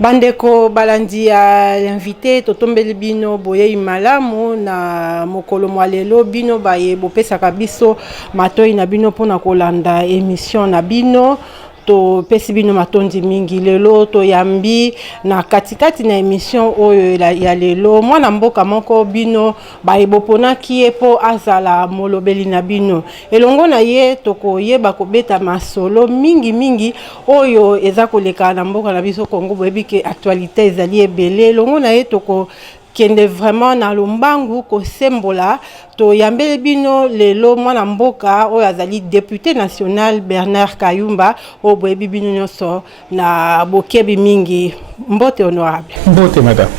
Bandeko balandi ya l'invité totombeli bino boye malamu na mokolo mwalelo bino baye bopesaka biso matoi na bino pona kolanda émission na bino to pesi bino matondi mingi lelo to yambi na katikati na émission oyo ya lelo mwana mboka moko bino baye boponaki epo azala molobeli na bino elongo na ye toko yeba kobeta masolo mingi oyo eza koleka na mboka na biso Congo boyebi ke actualité ezali ebele elongo na ye toko kende vraiment na lombangu ko sembola to yambele bino lelo mwana mboka oyo azali député national Bernard Kayumba o boyebi bino nyonso na bokebi mingi mbote honorable. Mbote madame.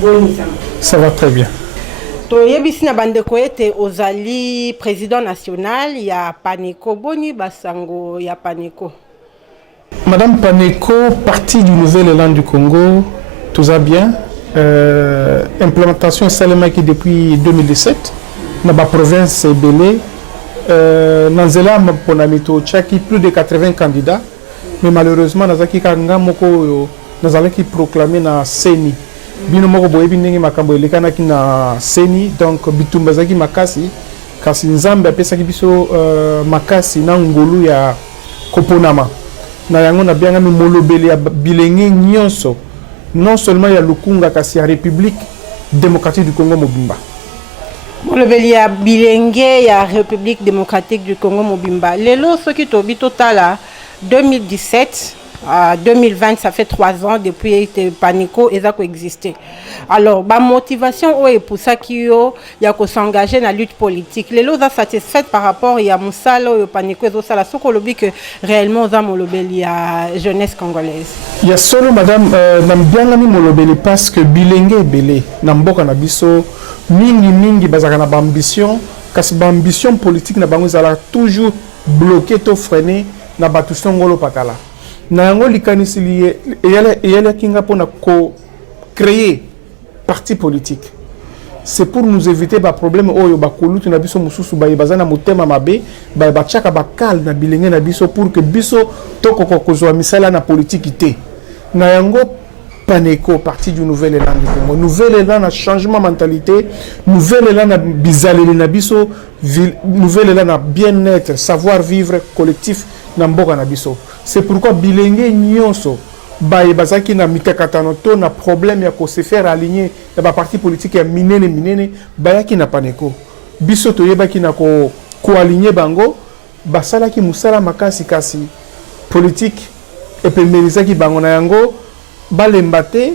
Bonjour. Ça va très bien. To yebisi na bandeko ete ozali président national ya Paneko boni basango ya Paneko. Madame Paneko, partie du Nouvel-Élan du Congo, tout va bien. Implémentation Salema qui depuis 2017 dans la province Belé Nanzela Ponamito Tchaki plus de 80 candidats mais malheureusement Nazaki Kanga Moko Nazala qui proclamé na Seni Bino Moko Boyebi Nengi Makambo Elekana ki na Seni donc Bitumbazaki Makasi kasi Nzambe apesa ki biso Makasi na ngolu ya Koponama na yango na bianga mi molobeli ya bilenge nyonso non seulement il y a Lukunga kasi ya République démocratique du Congo Mobimba. Molobeli ya bilenge ya République démocratique du Congo Mobimba. Lelo soki to bitotala 2017 à 2020 ça fait 3 ans depuis que Paneko eza coexisté. Alors ba motivation o pour ça yo ya ko s'engager na lutte politique. Lelo za satisfait par rapport ya musalo yo Paneko zo sala soko lobi que réellement za molobeli ya jeunesse congolaise. Il y a solo madame nam bianga mi molobeli parce que bilenge belé na mboka na biso mingi bazaka na ambition kasi ba ambition politique na bango zala toujours bloqué to freiner na batu songolo patala. Na yango likanisi lié eyala kinga pona ko créer parti politique. C'est pour nous éviter ba problème oyo ba kolutu na biso mususu ba bazana motema mabe ba chaka ba kal na bilenge na biso pour que biso tokoko kozwa misala na politique té. Na yango Paneko parti du nouvel élan du Congo. Nouvel élan na changement mentalité, nouvel élan na bizaleli na biso, nouvel élan na bien-être, savoir vivre collectif na mboka na biso. C'est pourquoi bilenge nyonso baye bazaki na mitakatano to na problème ya ko se faire aligner na ba parti politique ya minene bayaki na Paneko. Biso to yebaki na ko aligner bango basala ki musala makasi kasi politique et pemelisaki bango na yango balembate.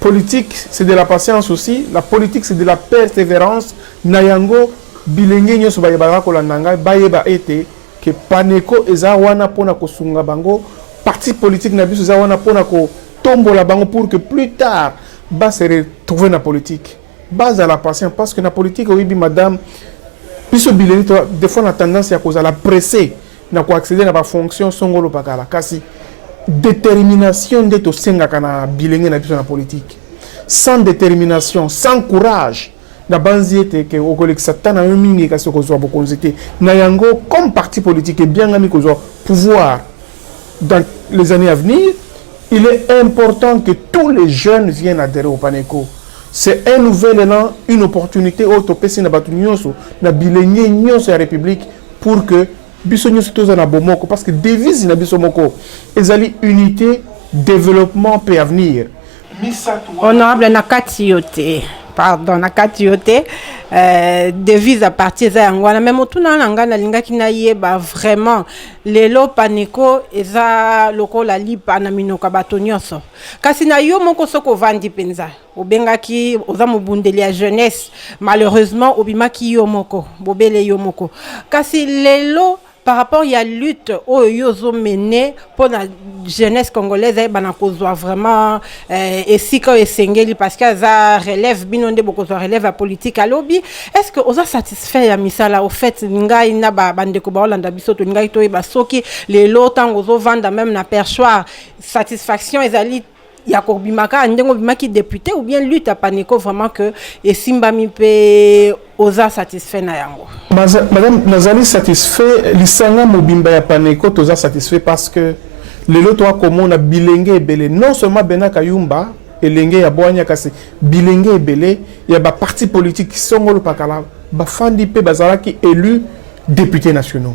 Politique c'est de la patience aussi, la politique c'est de la persévérance. Na yango bilenge nyonso baye ko landanga baye ba ete que Paneko eza wana pona ko sunga bango parti politique na biso eza wana pona ko tombola bango pour que plus tard ba se retrouver na politique base à la patience parce que na politique oui madame biso bileni des fois na tendance ya cause la presser na ko accéder na ba fonction songolo pakala kasi détermination de to senga kana bilenge na biso na politique sans détermination sans courage na banzi ete ke okolekisa tana yo mingi kasi kozwa bokonzete na yango comme parti politique et bien ngami kozwa pouvoir dans les années à venir. Il est important que tous les jeunes viennent adhérer au Paneko. C'est un nouvel élan, une opportunité autopesi na batu nyonso na bilenge nyonso ya République pour que biso nyonso toza na bomoko parce que devise na biso moko ezali unité, développement paix avenir. Honorable nakati yote. Pardon, nakati yote devise à partir za yangwana même otuna nanga na linga kina yeba vraiment lelo Paneko eza lokola lipa na minoka bato nyonso kasi na yo moko soko vandi penza obengaki oza mobundeli ya jeunesse malheureusement obimaki yo moko bobele yo moko kasi lelo par rapport à la lutte au yozo mené pour la jeunesse congolaise et banakozwa vraiment et si quand esengeli parce que ça relève binonde beaucoup de relève à politique à lobby est-ce que oza satisfait ya misala au fait ngai na ba bandeko ba Holanda biso to ngai to e ba soki les lotango ozo vanda même na perchoir satisfaction ezali ya kobimaka ndengo bimaki député ou bien lutte à Paneko vraiment que et simbami pe oza satisfait na yango. Madame Nazali satisfait lisanga mobimba ya Paneko toza satisfait parce que lelo to akomona bilenge ebele non seulement Bernard Kayumba elenge ya boanya kasi bilenge ebele ya ba parti politique songolo pakala ba fandi pe bazalaki élu députés nationaux.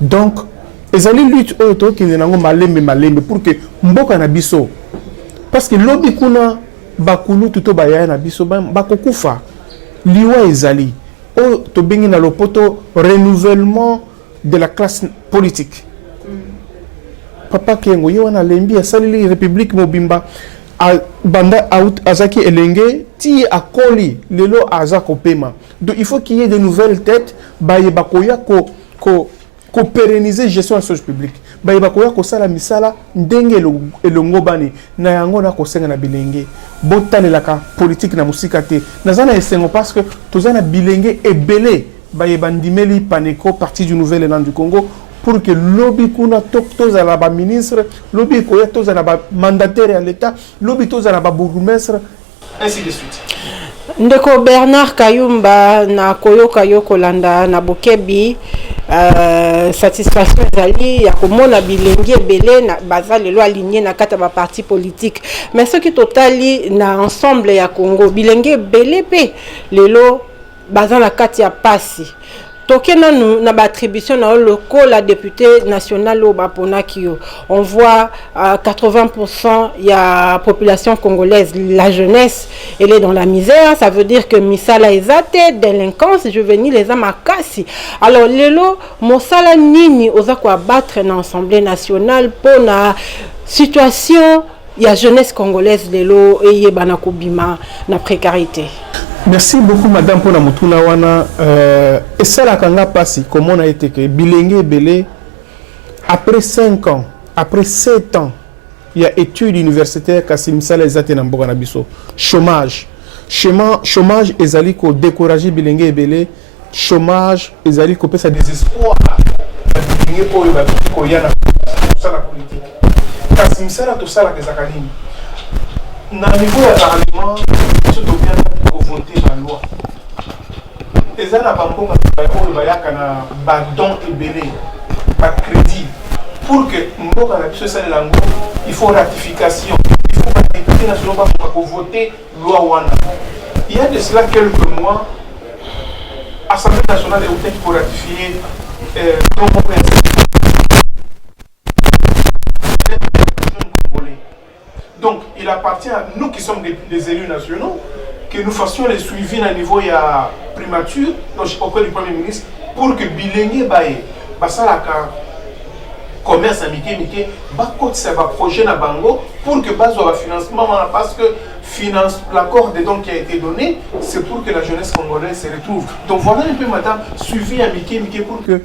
Donc ezali lutte oyo to kinde nango malembe pour que mboka na biso parce que lobi kuna bakulu tuto bayaya na biso bakokufa liwa ezali o to bengi na lopoto renouvellement de la classe politique. Papa Kengo yo wana lembi asalili république mobimba banda out azaki elenge ti akoli lelo azako pema. Donc il faut qu'il y ait de nouvelles têtes baye bakoya ko pérenniser gestion de la chose publique. Baye bakoya ko sala misala ndenge elongo bani na yango na ko senga na bilenge. Botalelaka politique na musika te. Nazana esengo parce que tozana bilenge ebele baye bandimeli paneko parti du nouvel élan du Congo pour que lobby kuna toza la ba ministre, lobby koya toza na ba mandataire à l'état, lobby toza na ba bourgmestre ainsi de suite. Ndeko Bernard Kayumba na koyoka yokolanda na bokebi satisfaction ezali ya komona bilengi ebele na baza lelo aligné na kata ba parti politique mais ce qui totali na ensemble ya Congo bilengi ebele pe lelo baza na kati ya pasi tokena na ba attribution na local la député national au Baponakio. On voit 80% ya population congolaise, la jeunesse, elle est dans la misère, ça veut dire que misala ezate, délinquance juvénile les amakasi. Alors lelo mosala nini oza ko abattre na assemblée nationale pour na situation ya jeunesse congolaise lelo eye bana kobima na précarité. Merci beaucoup madame pour la mutuna wana et ça la kanga passi comme on a été que bilenge belé après 5 ans après 7 ans il y a études universitaires kasimisa les atena mboka na biso chômage ezali ko décourager bilenge belé chômage ezali ko pesa désespoir bilenge ko ba ko yana ça la politique kasimisa la tout ça la kezakalini na niveau ya parlement tout bien voter la loi. Et ça n'a pas bon à don et belé, pas crédit. Pour que nous il faut ratification. Il faut que les députés nationaux pour voter loi Wana. Il y a de cela quelques mois, l'Assemblée nationale est peut-être pour ratifier donc il appartient à nous qui sommes des élus nationaux que nous fassions les suivis à niveau ya primature donc auprès du premier ministre pour que bilingue baye basalaka commerce amike bakotisa ba projet na bango pour que base au financement parce que l'accord de don qui a été donné c'est pour que la jeunesse congolaise se retrouve. Donc voilà un peu madame suivi amike pour que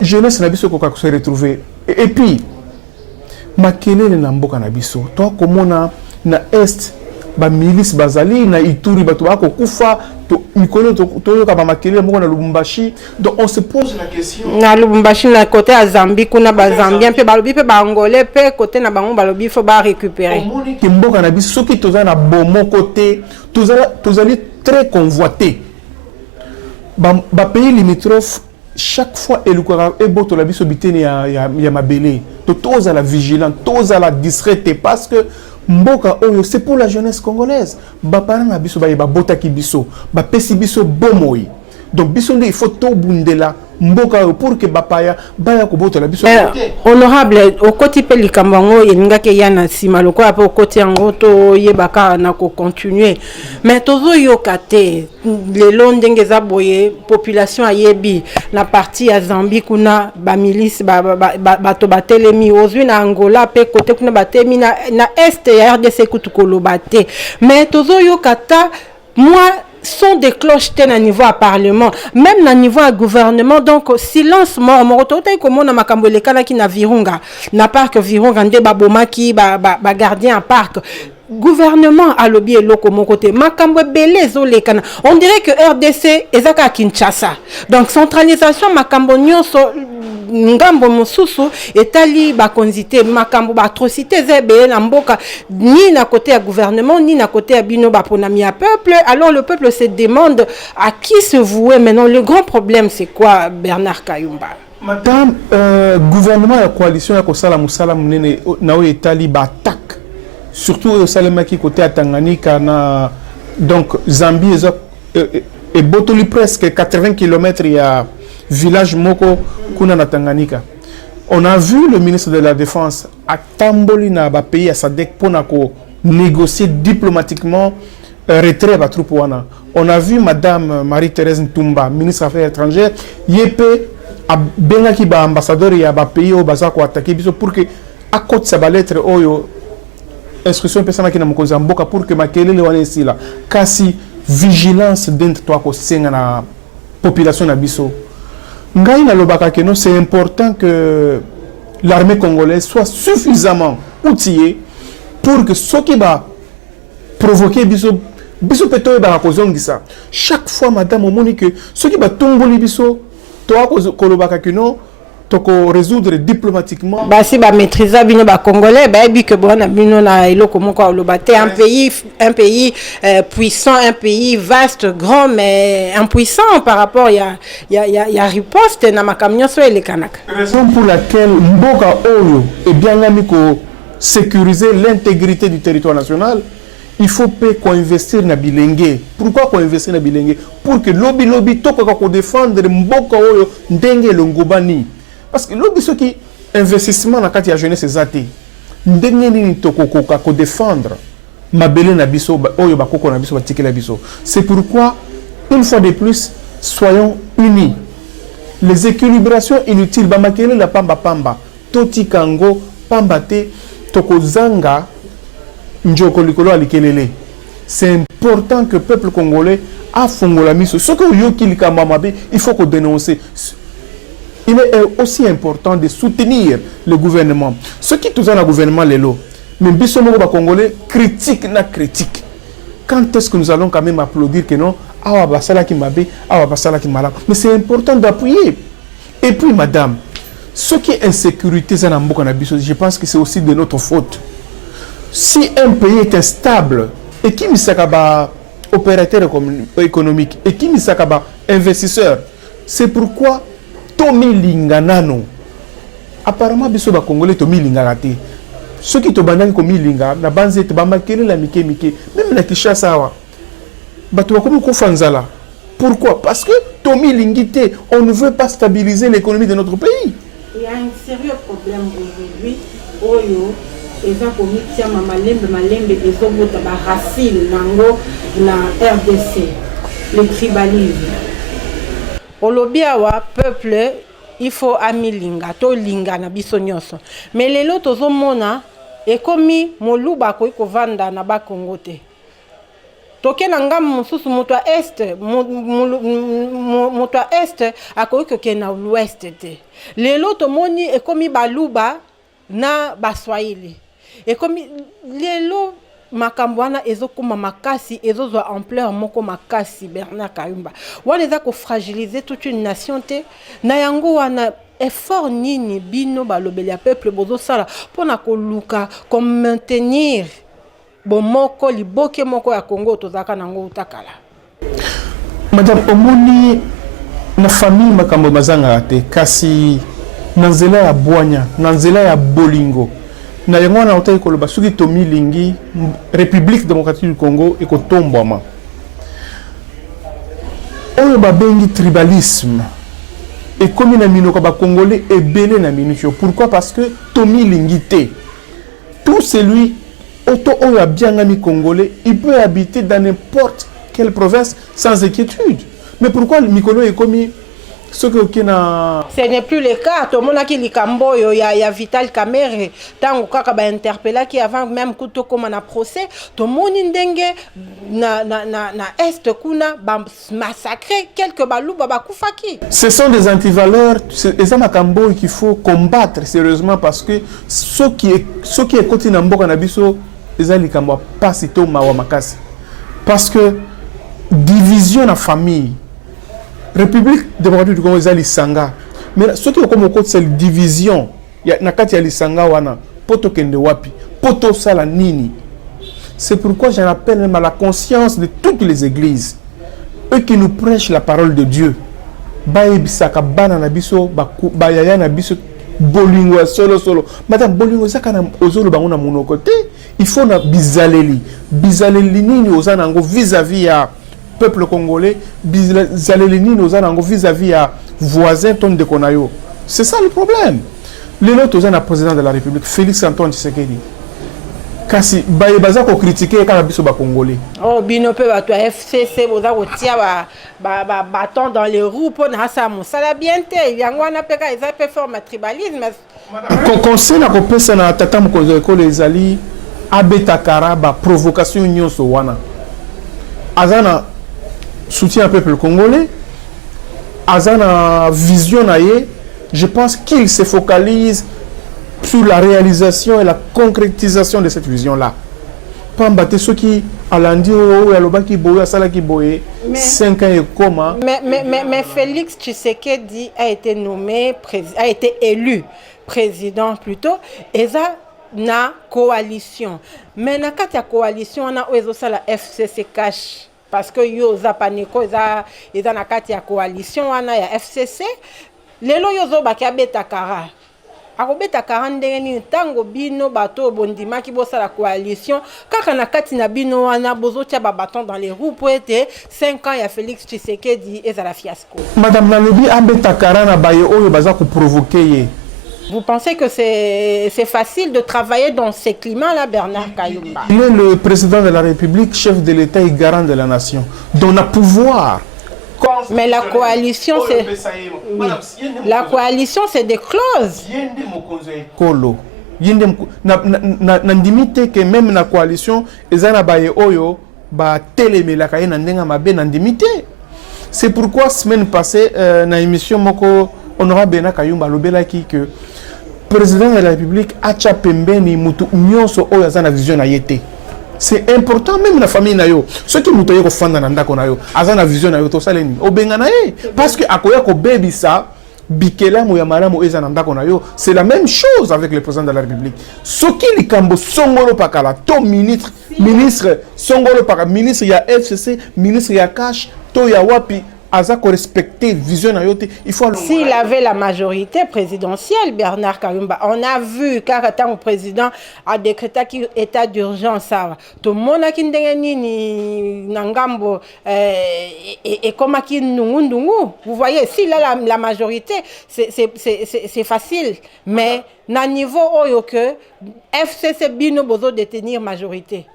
jeunesse na biso ko se retrouver et puis makelele na mboka na biso to komona na est ba milice bazali na Ituri bato bako kufa to mikolo to yoka ba makelele moko na Lubumbashi. Donc on se pose la question na Lubumbashi na côté à Zambie kuna ba Zambien pe balobi pe ba Angolais pe côté na bango balobi faut ba récupérer omoni ke mboka na biso soki toza na bomo côté tozali très convoité ba pays limitrophes. Chaque fois et boto la biso bitene ya mabele to toza la vigilant toza la discrète parce que mboka oyo c'est pour la jeunesse congolaise ba para na biso ba bota ki biso ba pesi biso bomoi donc biso il faut to bundela mboka pour que bapaya baya ko bota la biso honorable au côté pe likambango yeninga ke yana sima loko apo côté ngo to yebaka na ko continuer mais tozo yokate le long ndenge za boye population ayebi na partie ya Zambie kuna ba milice ba to batelemi ozwi na Angola pe côté kuna batemi na est ya RDC kutukolo bate mais tozo yokata moi sont des cloches à niveau à parlement même à niveau à gouvernement donc silence mort morotote comme on a makambo le kala ki na Virunga na parc Virunga nde babomaki ba gardien à parc gouvernement a lobby et loko mon côté makambo belé zolekana on dirait que RDC ezaka Kinshasa donc centralisation makambo nyonso ngambo mosusu etali ba konzité makambo ba atrocité zebe na mboka ni na côté ya gouvernement ni na côté ya bino ba ponami ya peuple. Alors le peuple se demande à qui se vouer maintenant. Le grand problème c'est quoi Bernard Kayumba? Madame, gouvernement et coalition ya kosala musala munene na o etali ba attaque surtout au salemaki côté à Tanganyika na donc Zambie et botoli presque 80 km il y a village moko kuna na Tanganyika. On a vu le ministre de la Défense à Tamboli na ba pays à SADC pour négocier diplomatiquement retrait ba troupe wana. On a vu madame Marie-Thérèse Ntumba, ministre des Affaires étrangères, yepé a bengaki ba ambassadeur ya ba pays au baza ko attaquer biso pour que à côté sa ba lettre oyo instruction personnelle qui na mokonzi mboka pour que makelele wana esila kasi vigilance dentro toi ko senga na population na biso ngai na lobaka que non c'est important que l'armée congolaise soit suffisamment outillée pour que ce qui va provoquer biso peto ba kozongisa chaque fois madame omoni que ce qui va tomboli biso toi kolobaka que non toko résoudre diplomatiquement si ba maîtriser bino ba congolais ba bi que bona bino na eloko moko lobate un pays puissant, un pays vaste, grand mais impuissant par rapport ya riposte na makamnyo so ele kanaka. Raison pour laquelle mboka oyo et bien ngami ko sécuriser l'intégrité du territoire national. Il faut qu'on investir na bilenge. Pourquoi qu'on investir na bilenge? Pour que lobby toko ko défendre mboka oyo ndenge longobani. Parce que lobby ce qui investissement na kati ya jeunesse ezate. Ndenge ni toko ko défendre mabele na biso oyo bakoko na biso batikela biso. C'est pourquoi une fois de plus soyons unis. Les équilibrations inutiles ba makele la pamba toti kango pambate toko zanga. C'est important que le peuple congolais a fongola miso. Ce que il faut qu'on dénonce. Il est aussi important de soutenir le gouvernement. Ce qui tout ça le gouvernement l'élo. Mais bisomo ba congolais critique. Quand est-ce que nous allons quand même applaudir que non awa basala ki mabe, awa basala ki mala. Mais c'est important d'appuyer. Et puis madame, ce qui est insécurité je pense que c'est aussi de notre faute. Si un pays est instable et qui misakaba opérateur économique et qui misakaba investisseur, c'est pourquoi Tomi Linganano apparemment biso ba congolais Tomi Lingagate ceux qui to bandani ko milinga na banze te bamakele la mike même na Kinshasa wa bato ba komi ko fanzala. Pourquoi? Parce que Tomi Lingité, on ne veut pas stabiliser l'économie de notre pays. Il y a un sérieux problème aujourd'hui oyo eza komitia malembe ezobota ba racine nango na RDC le tribalisme olobi awa peuple il faut amilinga to linga na biso nyonso mais lelo tozomona ekomi moluba ko ikovanda na ba Kongo te toke na ngamu mususu moto a est moto a est akoki ke na l'ouest te lelo tomoni ekomi baluba na baswahili et comme lelo makambwana ezokoma makasi ezozwa ampleur moko makasi Bernard Kayumba wana eza ko fragiliser toute une nation te na yango wana effort nini bino balobeli ya peuple bozo sala pona ko luka comme maintenir bomoko liboke moko ya Congo tozaka nango utakala. Madame omoni na famille makambo mazanga te kasi na nzela ya bwanya na nzela ya bolingo na yango na otay koloba soki Tomi Lingi République démocratique du Congo et ko tombwama oyo babengi tribalisme et comme na minoko ba congolais et belé na minusio. Pourquoi? Parce que Tomi Lingi te tout celui auto oyo a bien ami congolais il peut habiter dans n'importe quelle province sans inquiétude. Mais pourquoi le mikolo est commis ce n'est plus le cas. Tout le monde qui likambo il y a Vital Kamerhe tant que ba interpellé qui avant même kuto comme un procès tout le monde ndenge na est kuna ba massacrer quelques balou baba kufaki. Ce sont des antivaleurs, c'est un makambo qu'il faut combattre sérieusement parce que ce qui est côté na mboka na biso les likambo pas sito mawa makasi parce que division na famille République démocratique du Congo est lisanga. Mais ce qui est comme cette division, il y a nakati ya lisanga wana poto kende wapi, poto sala nini. C'est pourquoi j'en appelle même à la conscience de toutes les églises, eux qui nous prêchent la parole de Dieu. bayebisaka bana na biso bayaya na biso bolingo solo madame bolingo zaka na ozolo bango na monoko te il faut na bizaleli nini oza nango vis-à-vis ya peuple congolais bizaleli nini oza nango vis-à-vis ya voisin ton de konayo. C'est ça le problème. Lelo toza na président de la République Félix Antoine Tshisekedi kasi baza ko critiquer kaka biso ba congolais. Oh bino pe bato FCC boza ko tia ba bâton dans les roues pour na sa musala bien te yango na peka eza pe forme tribalisme. Conseil na ko pesa na tata mokonzi ekolo ezali abetakara ba provocation nyonso wana. Azana soutien au peuple congolais, azana vision na ye. Je pense qu'il se focalise sur la réalisation et la concrétisation de cette vision-là. Pambate ceux qui alandi ou alobaki boye asalaki boye 5 ans et comment. Mais Félix Tshisekedi a été nommé a été élu président plutôt et ça na coalition. Mais na kati ya coalition on a ozo sala FCC cash parce que yo zapaniko eza na kati ya coalition wana ya FCC. Lelo yozo bakia beta kara. Akobeta kara ndenge ni tango bino bato bondimaki bosala coalition kaka na kati na bino wana bozo tia ba bâton dans les roues pour être 5 ans ya Félix Tshisekedi ezala fiasco. Madame Nalobi abeta kara na baye oyo baza ko provoquer ye. Vous pensez que c'est facile de travailler dans ces climats-là, Bernard Kayumba? Il est le président de la République, chef de l'État et garant de la nation. Donc, le pouvoir. Mais la coalition, c'est... Oui. La coalition, c'est des clauses. Kolo. Nandimite que même la coalition, ezana baye oyo ba télémela kaye nandenga mabe nandimite. C'est pourquoi semaine passée na émission moko honorable Bernard Kayumba lobela ki que président de la République acha pembeni mutu nyonso oyo azana vision na yete. C'est important même la famille na yo. Ceux qui mutoye ko fanda na ndako na yo, azana vision na yo to saleni. Obenga na ye parce que akoya ko baby ça bikela mo ya maramu eza na ndako na yo. C'est la même chose avec le président de la République. Soki likambo songolo pakala to ministre songolo pakala ministre ya FCC, ministre ya cash to ya wapi azako respecter vision na yote, il faut s'il avait la majorité présidentielle Bernard Kayumba, on a vu car tant président a décrété état d'urgence ça tout le monde qui ndenge nini nangambo et comme qui nungundu vous voyez s'il a la majorité c'est facile mais na niveau oyo que FCC bino bozo détenir majorité.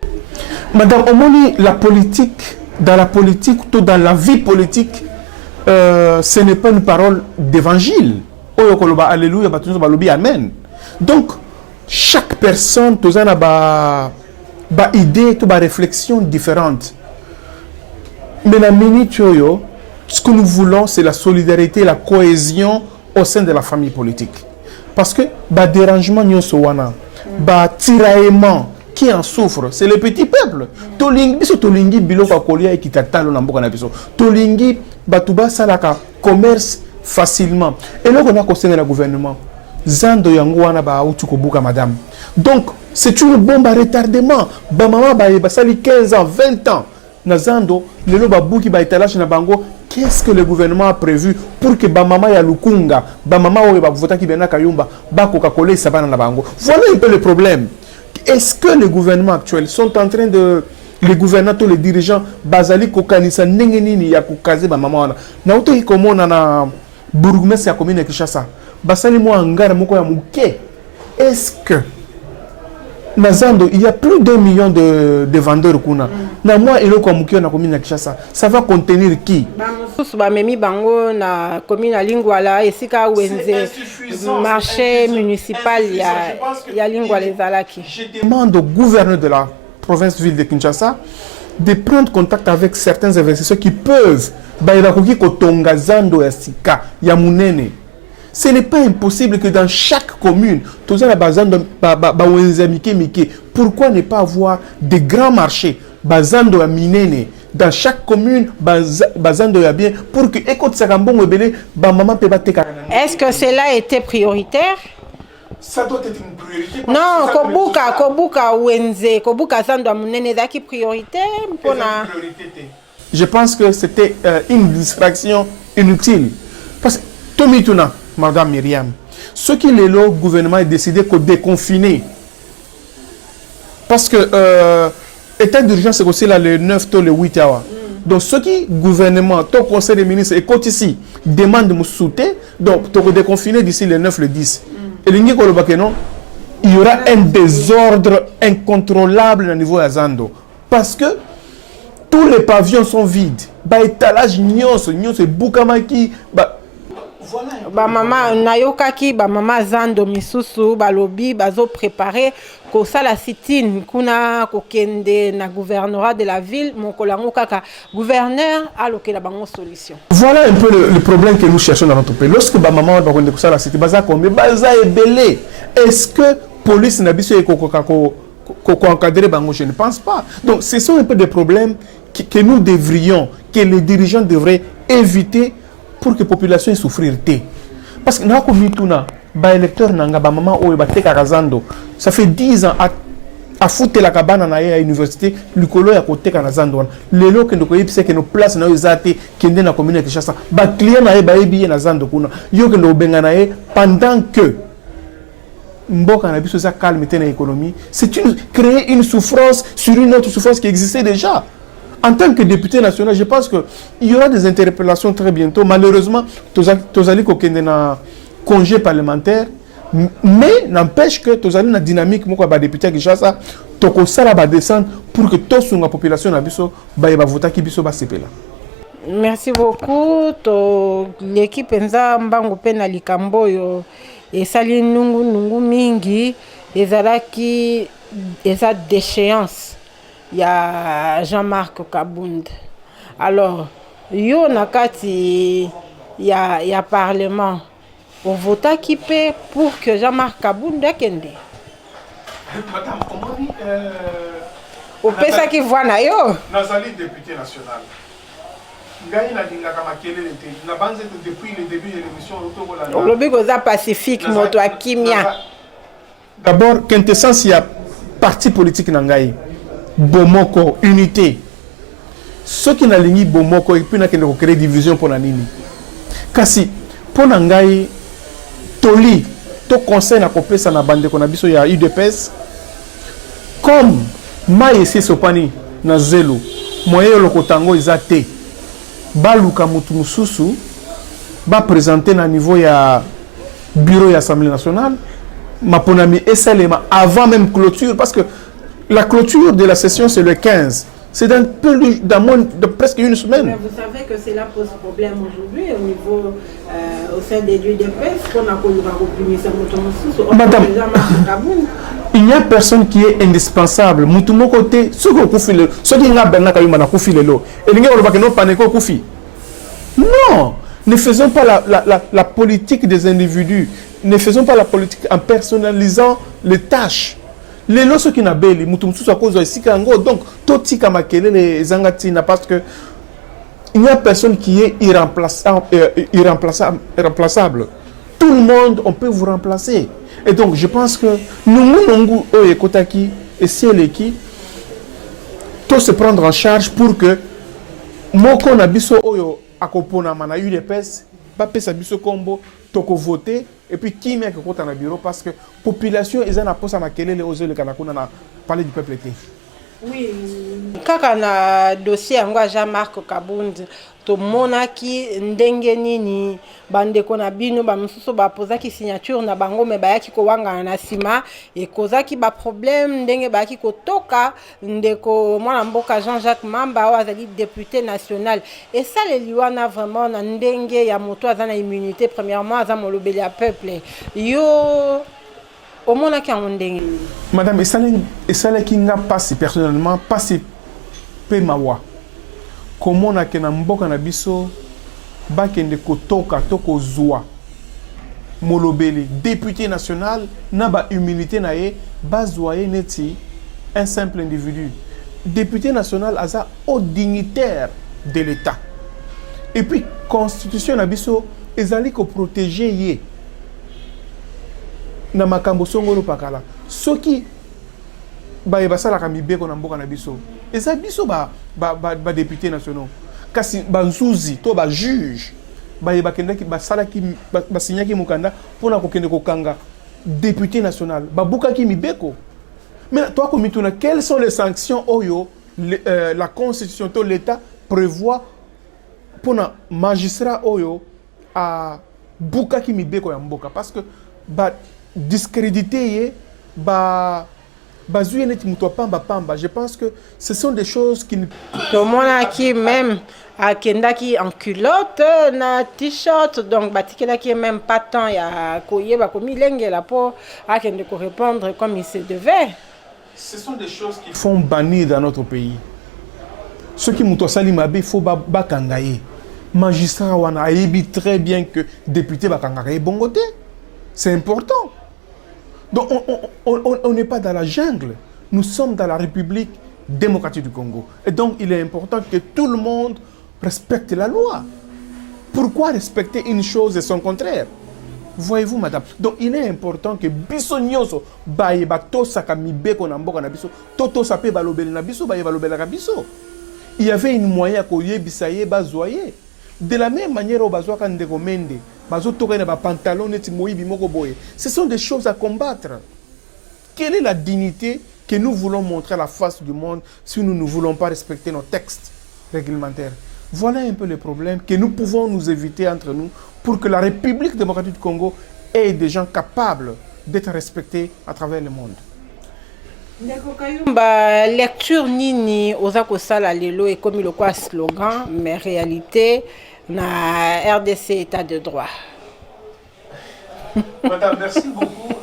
Madame Omoni, la politique dans la politique, tout dans la vie politique, ce n'est pas une parole d'évangile. Alléluia, amen. Donc, chaque personne, tout ça, a une idée, une réflexion différente. Mais la minute, ce que nous voulons, c'est la solidarité, la cohésion au sein de la famille politique. Parce que, le dérangement, tiraillement, qui en souffre, c'est le petit peuple. Tolingi biloko kolia et kitatalo na mboka na biso. Tolingi batuba salaka commerce facilement. Et là on a conseillé le gouvernement. Zando yango wana ba utu kobuka madame. Donc c'est une bombe à retardement. Ba mama ba sali 15 ans, 20 ans. Na zando lelo ba buki ba étalage na bango. Qu'est-ce que le gouvernement a prévu pour que ba mama ya lukunga, ba mama oyo ba vota ki Bernard Kayumba ba Coca-Cola sabana na bango. Voilà un peu le problème. Est-ce que les gouvernements actuels sont en train de... Les gouvernants, les dirigeants, Bazali, Kokanisa, Nengenini, Yakukaze, Mamana, Naoto Ikomona, na Bourgmestre, Yakomine, Kishasa, Basali, moi, Angara, Moko, Yamouke. Est-ce que, Nazando, il y a plus d'1 million de vendeurs, Kuna. Na moi, il y a Mouke, Nakomine, Kishasa. Ça va contenir qui? Memi bango na commune Lingwala esika wenze marché municipal ya Lingwala ezalaki. Je demande au gouverneur de la province ville de Kinshasa de prendre contact avec certains investisseurs qui peuvent baïbakoki kotonga zando ya sika ya munene. Ce n'est pas impossible que dans chaque commune, tout ça pourquoi ne pas avoir des grands marchés bazando ya minene dans chaque commune bazando ya bien pour que écoute sakambongo ebele ba maman pe bateka. Est-ce que cela était prioritaire? Ça doit être une priorité. Non, kobuka wenze, kobuka zando ya munene zaki prioritaire pour na. Je pense que c'était une distraction inutile. Tomituna, Madame Myriam, ce qui le gouvernement a décidé de déconfiner. Parce que l'état d'urgence, c'est aussi là le 9 ou le 8 heures. Donc, ce qui gouvernement, ton conseil des ministres, et ici, demande de me soutenir, donc, tu déconfiner d'ici le 9, le 10. Et il y aura un désordre incontrôlable au niveau de Zando. Parce que tous les pavillons sont vides. Bah, étalage, c'est Boukamaki. Ba mama nayokaki ba mama Zando misusu balobi bazo préparer ko sala sit-in kuna ko kende na gouvernorat de la ville mokolango kaka gouverneur alokela bango solution. Voilà un peu le problème que nous cherchons dans notre pays. Lorsque ba maman ba konde ko sala sit-in baza combien baza ebelé. Est-ce que police na biso ko encadrer bango, je ne pense pas. Donc ce sont un peu des problèmes que nous devrions, que les dirigeants devraient éviter pour que la population souffre. Parce que nous électeur ça fait 10 ans à foutre la cabane à l'université, le colo à côté de Zando. Les lots que nous connaissons, que nos places dans les athées, qui sont dans la commune de Chassa, les clients na Zando. Pendant que Mboka na biso za calme dans l'économie, c'est créer une souffrance sur une autre souffrance qui existait déjà. En tant que député national, je pense qu'il y aura des interpellations très bientôt. Malheureusement, tous allez un congé parlementaire, mais n'empêche que tous allez une dynamique, moi, comme député qui chasse ça, tout ça va descendre pour que toute la population na biso va voter qui biso va se là. Merci beaucoup. L'équipe enza mbango pe na likambo yo esali nungu mingi ezalaki eza déchéance. Il y a Jean-Marc Kabound. Alors, yo nakati il y a parlement. On vote qui paie pour que Jean-Marc Kabound akende. Madame, comment dit au pesa qui voit na yo. Nazali député national. Ngai na lingaka makele l'été. Na banze depuis le début de l'émission autour le but goza pacifique moto akimia. D'abord, quintessence il y a parti politique nangai. Bomoko, unité. Ce qui n'a pas Bomoko et puis n'a pas créé division pour la nini. Kasi, pour Nangai, Toli, tout conseil n'a pas fait ça na bande qu'on a vu il y a UDPS. Comme Maïsé Sopani, na Zelo, moyen le Kotango Izate, Baluka Mutumususu, va présenter na niveau ya bureau de l'Assemblée nationale, ma ponami SLM avant même clôture, parce que la clôture de la session, c'est le 15. C'est dans de presque une semaine. Mais vous savez que cela pose problème aujourd'hui au niveau, au sein des lieux de presse, qu'on a connu Madame, il n'y a personne qui est indispensable. Moutumo côté, ce que vous faites, ce qui n'a pas non, ne faisons pas la politique des individus. Ne faisons pas la politique en personnalisant les tâches. Les lois qui n'a belle, mutumsu à cause de ici donc tout ce qui a makele les zangatina parce que il n'y a personne qui est irremplaçable. Tout le monde, on peut vous remplacer. Et donc je pense que nous Kotaki et Seleki tout se prendre en charge pour que moko na biso oyo akopona mana UDPS ba pesa biso kombo toko voter. Et puis, qui m'a écouté dans le bureau parce que la population est en approche à quel est le Kanakuna na parler du peuple été. Oui, quand on a dossier à Jean-Marc Kabound, to monaki ndenge nini bande kona bino ba mususu ba pozaki signature na bango me bayaki ko wanga na sima et kozaki ba problème ndenge bayaki ko toka ndeko mwana mboka Jean-Jacques Mamba wa azali député national et ça les liwana vraiment na ndenge ya moto azana immunité premièrement azama lobeli ya peuple yo au monde qui a un ndenge. Madame Essale qui n'a pas si personnellement pas si peu mawa. Comment on a que na mboka na biso bakende kotoka toko zwa molobeli député national na ba humilité na ye bazwaye neti un simple individu député national aza haut dignitaire de l'État et puis constitution na biso ezali ko protéger ye na makambo songolo pakala soki ba yebasala kamibeko na mboka na biso eza biso ba député nationaux kasi ba nzuzi to ba juge basignaki mokanda mpona kokende kokanga député national babukaki mibeko. Mais toi comme mituna, quelles sont les sanctions oyo la constitution to l'état prévoit pour un magistrat oyo à bukaki mibeko ya mboka, parce que ba discréditer ba bazuye neti muto pamba pamba. Je pense que ce sont des choses qui tout le monde qui même à kendaki en culotte na t-shirt, donc batikela même pas tant ya koye ba komi lengela pour à kende ko répondre comme il se devait. Ce sont des choses qui font bannir dans notre pays. Ceux qui muto sali mabe faut ba kangaye. Magistrat wana ayebi très bien que député ba kangaye bongote. C'est important. Donc on n'est pas dans la jungle. Nous sommes dans la République démocratique du Congo. Et donc il est important que tout le monde respecte la loi. Pourquoi respecter une chose et son contraire? Voyez-vous, madame? Donc il est important que biso nyonso baye bato sakamibeko na mboka na biso toto sape balobeli na biso baye balobela na biso. Il y avait une moyen ko yebisaye bazoyer. De la même manière au bazoa kan ndeko mende bazo toka na ba pantalon neti moyibi moko boye. Ce sont des choses à combattre. Quelle est la dignité que nous voulons montrer à la face du monde si nous ne voulons pas respecter nos textes réglementaires? Voilà un peu les problèmes que nous pouvons nous éviter entre nous pour que la République démocratique du Congo ait des gens capables d'être respectés à travers le monde. Ba lecture nini oza kosala lelo et comme le quoi slogan mais réalité na RDC état de droit. Madame, merci beaucoup.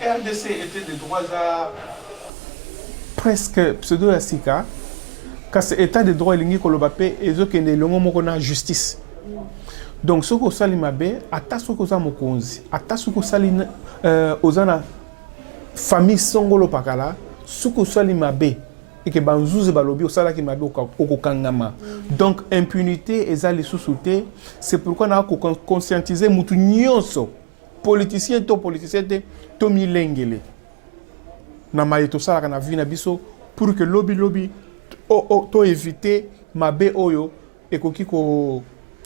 RDC était de droit à presque pseudo asika. Quand c'est état de droit lingi kolobapé et zo kende longo moko na justice. Donc ce que sali mabe ata ce que za mokonzi ata ce que sali ozana famille songolo pakala ce que sali mabe et que banzuze balobi osala ki mabe okokangama. Donc impunité ezali sous-souté, c'est pourquoi on a conscientiser mutu nyonso politicien to milengele na mayeto sala kana vi na biso pour que lobby to éviter mabe oyo ekoki ko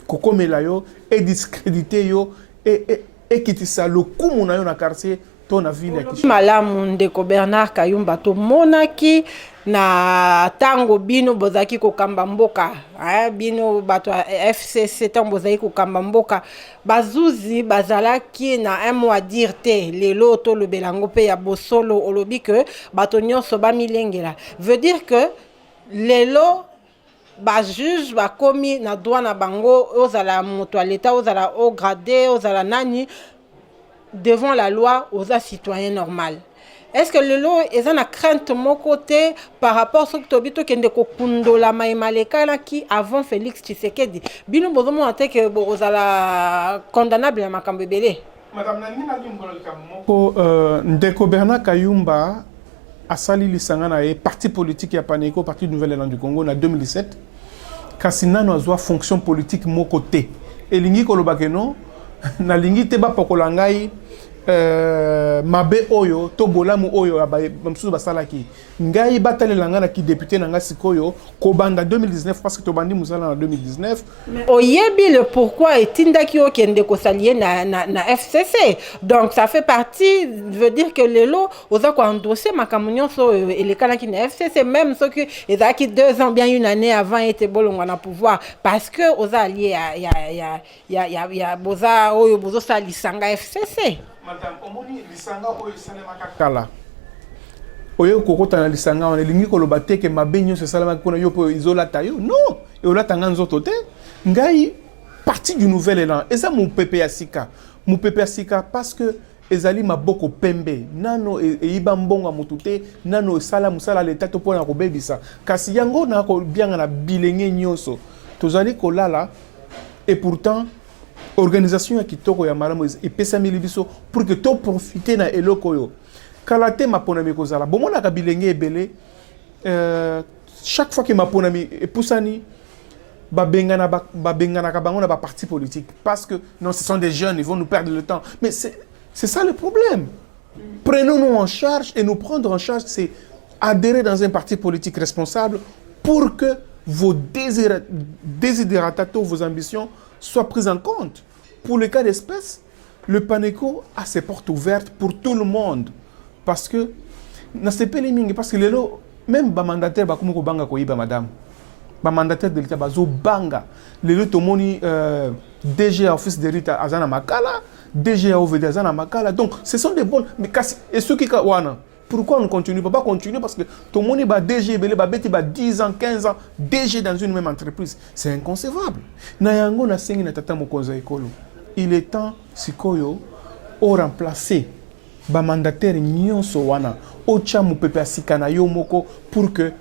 komela yo et discréditer yo et kitisa le kumu na yo na quartier to na ville ya Kisha. Malamu ndeko Bernard Kayumba to monaki na tango bino bozaki ko kamba mboka bino bato FCC tango bozaki ko kamba mboka bazuzi bazalaki na un mot à dire te lelo to le belango pe ya bosolo olobi que bato nyonso ba milengela veut dire que lelo ba juge ba komi na droit na bango ozala moto à l'état ozala au gradé ozala nani devant la loi aux citoyens normal. Est-ce que le lot est en crainte de mon côté par rapport à ce que tu as dit que kundo la maïmaleka qui avant Félix Tshisekedi bino bozomo ate que bozala condamnable à makambebele. Madame Nangina Moko ndeko Bernard Kayumba a sali lisanga na parti politique ya Paneko parti Nouvelle-Élan du Congo en 2017 kasina no azwa fonction politique mon côté et lingi kolobake no na lingi te ba pokolangai mabe oyo to bolamu oyo bamsusu basalaki ngai batalelanga na ki député nanga sikoyo kobanda 2019 parce que to bandi musala en 2019 oyebi le pourquoi etindaki okende ko salier na FCC, donc ça fait partie veut dire que lelo oza ko endosser makamunyo so elekana ki na FCC même ce que ezaki 2 ans bien une année avant était bolonga na pouvoir parce que oza lié ya boza oyo bozo salisanga FCC. Madame, omoni lisanga oyo salema kala. Oyo kokota na lisanga on elingi koloba te ke mabenyo se salema kuna yo po izola tayo. Non, e ola tanga nzoto te. Ngai partie du nouvel élan. Et ça mon pepe asika. Mon pepe asika parce que ezali maboko pembe. Nano e iba mbonga mutute, nano sala musala l'état to pona ko bebisa. Kasi yango na ko bianga na bilenge nyoso. Tozali kolala et pourtant organisation ya kitoko ya malamu epesa milibiso pour que to profiter na eloko yo kalate maponami kozala bomona ka bilenge ebele chaque fois que maponami epusani babengana ka bango na ba parti politique parce que non ce sont des jeunes ils vont nous perdre le temps mais c'est ça le problème. Prenons-nous en charge et nous prendre en charge c'est adhérer dans un parti politique responsable pour que vos desiderata vos ambitions soit prise en compte. Pour le cas d'espèce, le PANECO a ses portes ouvertes pour tout le monde. Parce que, parce que même les mandataires, madame, les mandataires de l'État, ils banga. Les tomoni DG Office de l'État, Azana Makala, DG OVD, Azana Makala. Donc, ce sont des bonnes. Mais et ceux qui ont. Pourquoi on ne continue pas continuer? Parce que tout le monde est DG, 10 ans, 15 ans, DG dans une même entreprise. C'est inconcevable. Il est temps, Sikoyo, de remplacer les mandataires pour que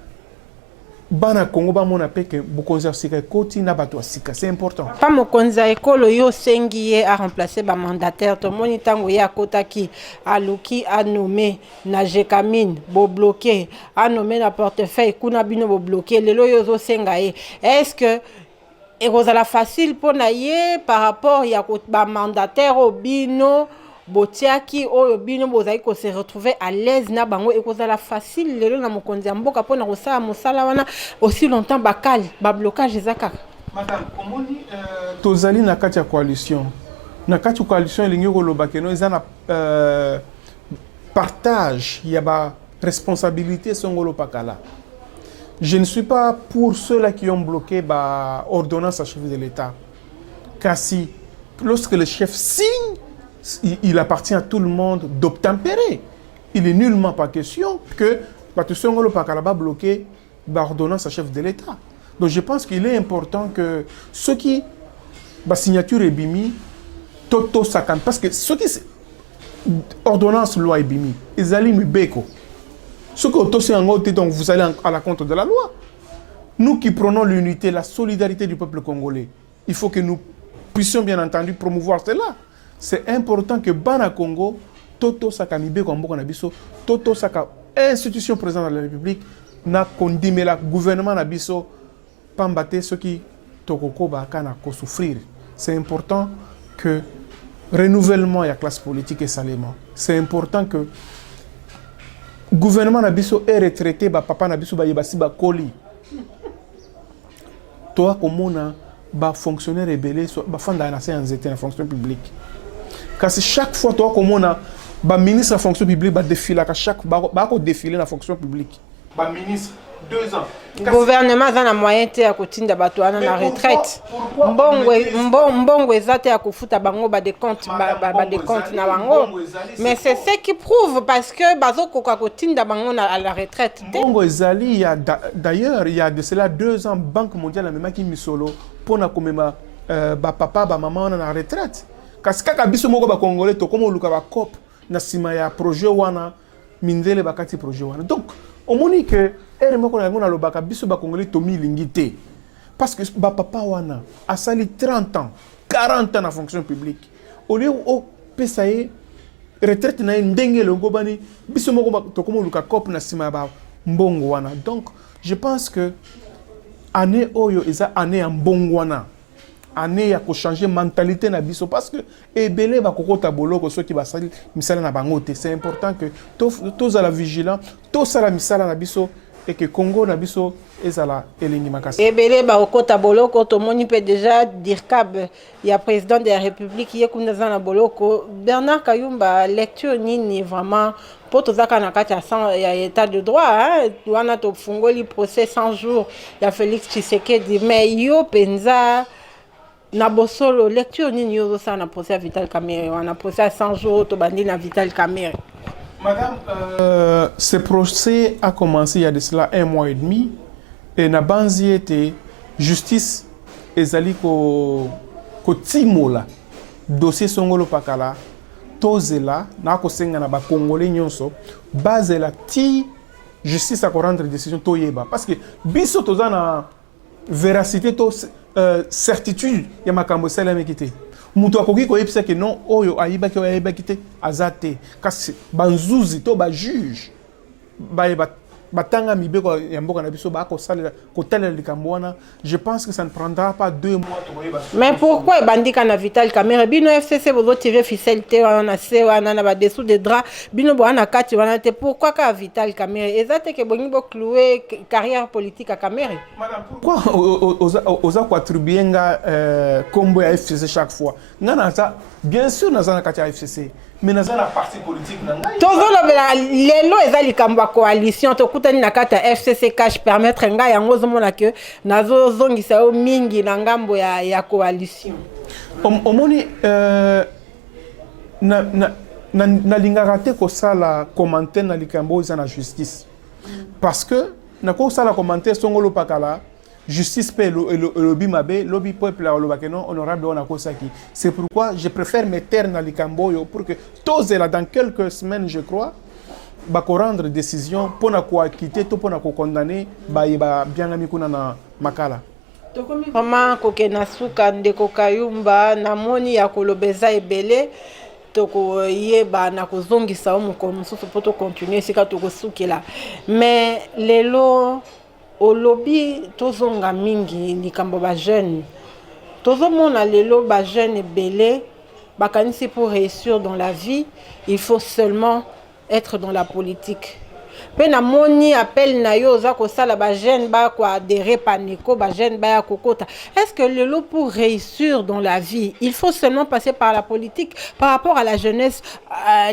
Bana Congo ba mona peke bokonza sika koti na bato sika, c'est important. Pas mokonza ekolo yo sengi a remplacer ba mandataire to moni tango ya kotaki aluki a nommé na jekamine bo bloqué a nommé na portefeuille kuna bino bo bloqué lelo yo zo senga est-ce que ekozala facile pour na ye par rapport ya ba mandataire obino botiaki oyo bino bozali ko se retrouver à l'aise na bango ekozala facile lelo na mokonzi ya mboka pona kosala mosala wana aussi longtemps bakali ba blocage ezaka. Madame omoni tozali na kati ya coalition elingi koloba keno eza na partage ya ba responsabilité songolo pakala. Je ne suis pas pour ceux-là qui ont bloqué ba ordonnance à chef de l'État. Car si lorsque le chef signe, il appartient à tout le monde d'obtempérer. Il n'est nullement pas question que Batusongolo Pakalaba bloqué l'ordonnance à chef de l'État. Donc je pense qu'il est important que ceux qui la signature est bimi, Toto Sakan, parce que ceux qui ordonnance loi est bimi, ils allaient me béco. Ceux qui ont aussi en haute, donc vous allez à la contre de la loi. Nous qui prenons l'unité, la solidarité du peuple congolais, il faut que nous puissions bien entendu promouvoir cela. C'est important que Bana Congo, Toto Saka Mibe Kombo Nabiso, Toto Saka institution présidente de la République, na condamné le gouvernement Nabiso, pambate ceux qui Tokoko Bakana ko souffrir. C'est important que renouvellement de la classe politique et salement. C'est important que le gouvernement Nabiso est retraité, papa Nabiso ba yebasi ba koli. Toi comme on fonctionnaire rebelle, ba fanda na séance en fonction publique. Parce que chaque fois, toi, comme on a le ministre de la fonction publique, il défile à chaque défiler la fonction publique. Le ministre, 2 ans. Le gouvernement a un moyen de continuer à battre la retraite. Mbongo ezate à kufuta bango ba des comptes na bango. Mais c'est ce qui prouve parce que bazo koka continue à bango à la retraite. Mbongo ezali d'ailleurs il y a de cela 2 ans Banque mondiale a même qui misolo pour na komema papa maman na retraite. Kasi kaka biso moko ba congolais to comme luka ba cop na sima ya projet wana mindele bakati projet wana. Donc on moni que ere moko na ngona lobaka biso ba congolais to milingité parce que ba papa wana a sali 30 ans 40 ans na fonction publique au lieu au pesaye retraite na ndenge longo bani biso moko to comme luka cop na sima ba mbongo wana. Donc je pense que année oyo eza année en mbongo wana. Année ya ko changer mentalité na biso parce que ebele ba kokota boloko ceux qui ba sali misala na bangote. C'est important que tous à la vigilant tous à la misala na biso et que Congo na biso ezala elingi makasi ebele ba kokota boloko to moni peut déjà dire cab il y a président de la République ye kuna za na boloko Bernard Kayumba lecture nini vraiment pour tous na kati ya état de droit hein wana to fungoli procès 100 jours ya Félix Tshisekedi mais yo penza na bosolo lecture nini yo ça na procès Vital Kamerhe on procès 100 jours to bandi na Vital Kamerhe. Madame ce procès a commencé il y a de cela 1 mois et demi et na banzi était justice ezali ko timola dossier songolo pakala tozela na ko senga na ba congolais nyonso bazela ti justice a ko rendre décision toyeba parce que biso tozana véracité to certitude ya makambo sala mekité mutu akoki ko yebisa que non oyo ayibaki te azate kasi banzuzi to ba juge ba batanga mibeko ya mboka na biso ba ko salela ko talela likambo wana, je pense que ça ne prendra pas 2 mois to koyeba. Mais pourquoi bandika na Vital Kamerhe bino FCC bozo tirer ficelle te wana se wana na ba dessous des draps bino bo na kati wana te, pourquoi ka Vital Kamerhe ezate ke bongi bo clouer carrière politique à Kamerhe? Madame, pourquoi oza ko attribuer nga combo ya FCC chaque fois? Ngana ça bien sûr na kati ya FCC, mais na la parti politique na ngai tozolobela lelo eza likambo ya coalition tokutani na kati ya FCC cash permettre ngai yango ozomona ke nazozongisa yo mingi na ngambo ya coalition. Omoni nalingaka te kosala commentaire na likambo eza na justice, parce que nakosala commentaire songolo pakala justice pe lobby mabe lobby peuple la lobake non honorable on a kosaki. C'est pourquoi je préfère me taire na likambo yo pour que tous là dans quelques semaines je crois ba ko rendre décision pour na ko quitter to pour na ko condamner ba bien ami kuna na makala. Maman kokena suka ndeko Kayumba na moni ya kolobeza ebele toko yeba na kozongisa omukolo mususu poto continuer sika toko sukela, mais lelo au lobby tozonga mingi likambo ba jeune tozomona lelo ba jeune ebele bakanisi pour réussir dans la vie il faut seulement être dans la politique. Pe na moni appel na yo za ko sala ba jeune ba ko adhérer paneko ba jeune ba ya kokota. Est-ce que lelo pour réussir dans la vie il faut seulement passer par la politique? Par rapport à la jeunesse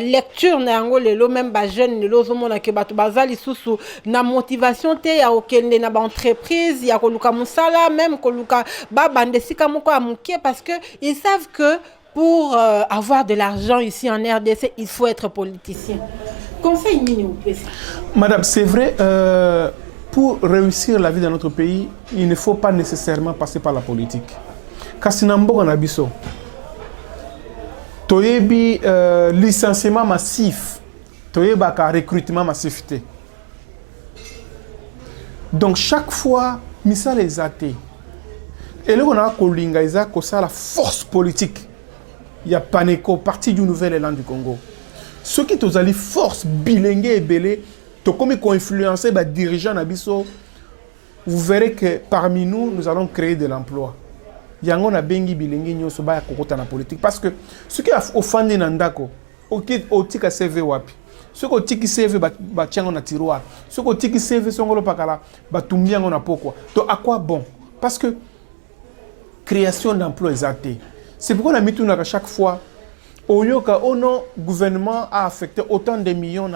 lecture na yango lelo même ba jeune lelo zo mona ke bato bazali susu na motivation te ya okende na ba entreprise ya koluka musala même koluka ba bandesika moko amukie, parce que ils savent que pour avoir de l'argent ici en RDC il faut être politicien. Conseil minimum. Madame, c'est vrai, pour réussir la vie dans notre pays, il ne faut pas nécessairement passer par la politique. Kasinambo Ganabiso, Toyebi licenciement massif, Toyeba recrutement massif. Donc chaque fois, misal les athées. Et là, on a Kolinga Isaac, la force politique. Il y a Paneko, parti du Nouvel Élan du Congo. Ceux qui ont une force bilingue et belé, comme ils ont influencé les dirigeants Nabiso, vous verrez que parmi nous, nous allons créer de l'emploi. Il y a un bengi bilingue qui sont dans la politique. Parce que ceux qui ont offendé Nandako, ceux qui ont CV wapi, ceux qui ont CV batchang na tiroir, ceux qui ont CV songolo pakala, batumbi na pokwa. Donc à quoi bon? Parce que création d'emplois est athée. C'est pourquoi on a mis tout à chaque fois. Au lieu que le gouvernement a affecté autant de millions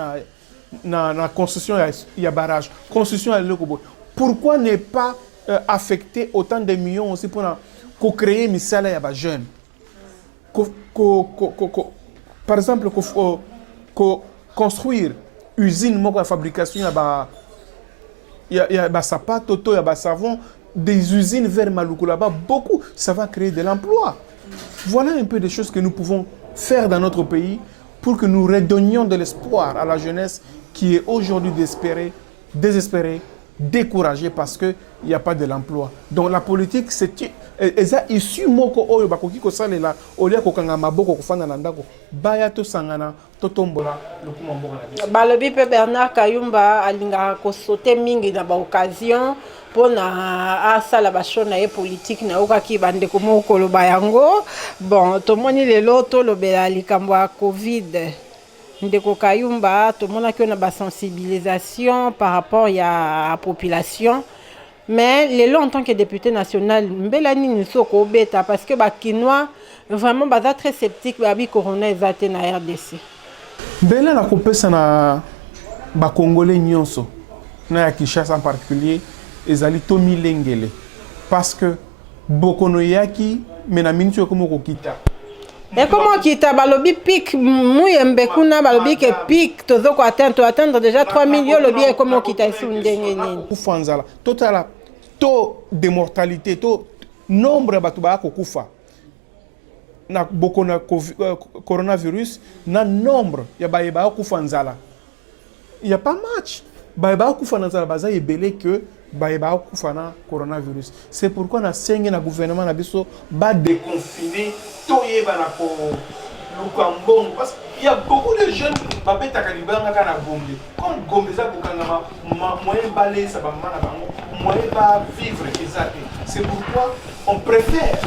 dans la construction et barrage, construction et pourquoi ne pas affecter autant de millions aussi pour créer des salaires à jeunes? Par exemple, construire une usine de fabrication il y a sapato, il y a savon, des usines vers Maluku là-bas, beaucoup, ça va créer de l'emploi. Voilà un peu des choses que nous pouvons faire dans notre pays pour que nous redonnions de l'espoir à la jeunesse qui est aujourd'hui désespérée, découragée parce qu'il n'y a pas de l'emploi. Donc la politique, c'est issu moko oyo bakoki ko salela olia ko kanga maboko ko fanda na ndako baya to sangana to tombola lokuma mboka na biso. Balobi pe Bernard Kayumba alinga ko sauter mingi na ba occasion pona asala bashona ye politique na okaki bande ko mokolo bayango. Bon tomoni lelo to lobela likambo ya Covid ndeko Kayumba tomona ki na ba sensibilisation par rapport ya la population. Mais les lois en tant que député national, Mbelani ne sont pas bêta parce que les Kinois vraiment très sceptiques babi corona ezate na RDC. Mbela na kopesa na ba Congolais nyonso na ya Kinshasa en particulier ezali Tomi Lengele parce que bokono yaki mena minitio comme kokita. Et comment kita balobi pic muyembe kuna balobi ke pic tozoko atteindre déjà 3 millions lobi et comment kita ici ndenge nini. Kufanzala total taux de mortalité, taux nombre de gens qui kufa na boko na coronavirus na nombre ya ba kufa nzala. Il y a pas match. Ba kufa nzala baza ebele que ba kufa na coronavirus. C'est pourquoi na sengi na gouvernement na biso ba déconfiner to yeba na ko lukambongo parce Il y a beaucoup de jeunes qui sont Gombe. Comme Gombe, moyen balai, ça va moyen vivre. C'est pourquoi on préfère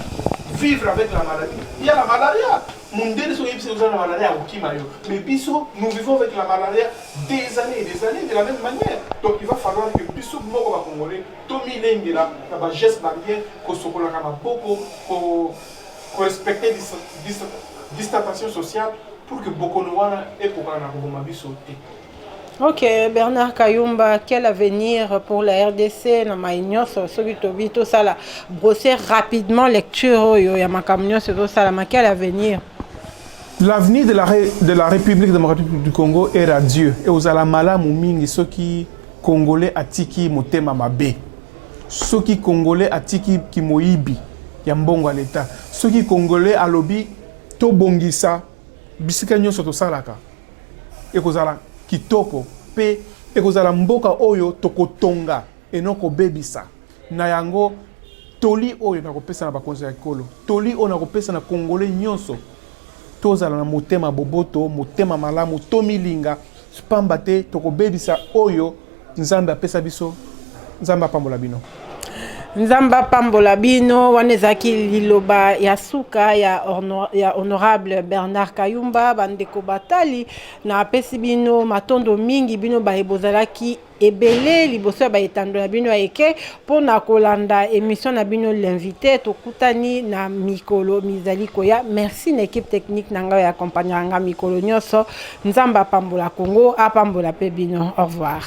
vivre avec la maladie. Il y a la malaria. Mais Bissot, nous vivons avec la malaria des années et des années de la même manière. Donc il va falloir que Bissot, Moko Congolais, Tommy Lengela, la geste barrière, pour respecter distanciation sociale pour que Bokonoana et Kokana Bissot. Ok, Bernard Kayumba, quel avenir pour la RDC? Na maïnyo so ça la brosser rapidement lecture yo ya makamnyo so ça la quel avenir? L'avenir de la République démocratique du Congo est radieux. Et aux alamala mingi ceux qui congolais atiki motema mabe. Ceux qui congolais atiki kimoibi ya mbongo à l'état. Ceux qui congolais alobi to bongisa bisika nyonso to salaka. Et kozala kitoko pe et kozala mboka oyo tokotonga enoko bebisa. Na yango toli oyo na kopesa na bakonzi ya kolo. Toli oyo na kopesa na congolais nyonso. Tozala na motema boboto, motema malamu, tomilinga, spamba te, toko bebisa oyo, nzambe apesa biso, nzambe apambola bino. Nzamba pambola bino wanezaki liloba ya suka ya honorable Bernard Kayumba bandeko batali na apesi bino matondo mingi bino baebozalaki ebele liboso ba etando na bino eke pona kolanda émission na bino l'invité tokutani na mikolo mizali koya. Merci na équipe technique nanga ya accompagner nga mikolo nyoso. Nzamba pambola Congo apambola pe bino. Au revoir.